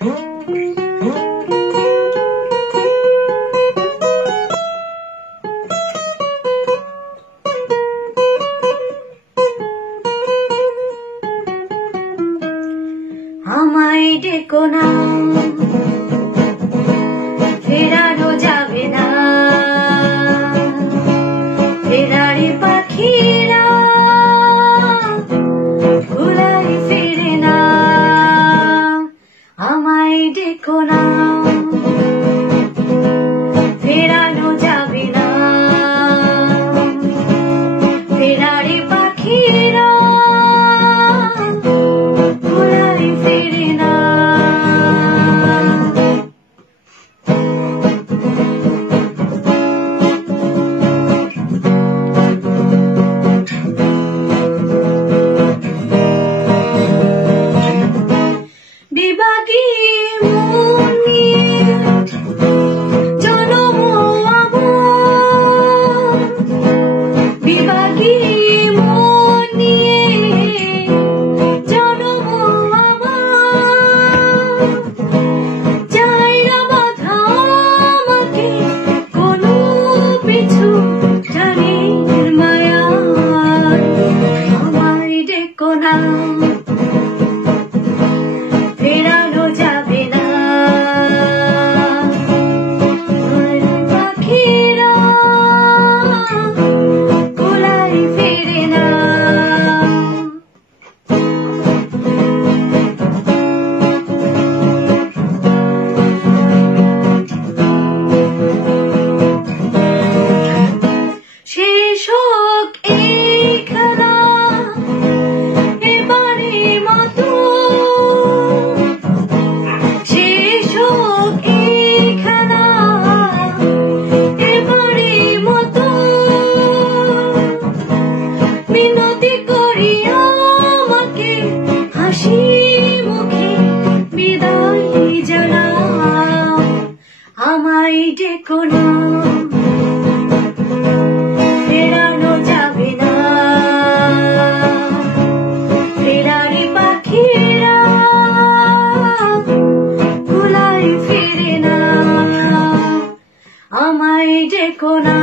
আমায় ডেকো না, ফেরানো যাবে না, ফেরারি পাখিরা ভুলাই ফিরে না। আমায় ডেকো না, ফেরানো যাবে না, ফেরারি পাখিরা ভুলাই ফিরে না। বিবাদী মন নিয়ে জনম আমার, বিবাদী মন নিয়ে জনম আমার, জায়গা বাঁধা আমাকে কোনো পিছু টানের মায়ার। আমায় ডেকো না, ফেরানো যাবে না, পাখিরা ভুলাই ফিরে না। শেষ হোক এই খেলা এবারের মতো, শেষ হোক এই খেলা এবারের মতো, মিনতি করি আমাকে হাসি মুখে বিদায় জানাও। আমায় ডেকো না, ফেরানো যাবে না, ফেরারি পাখিরা ভুলাই ফিরে না। আমায় ডেকো না।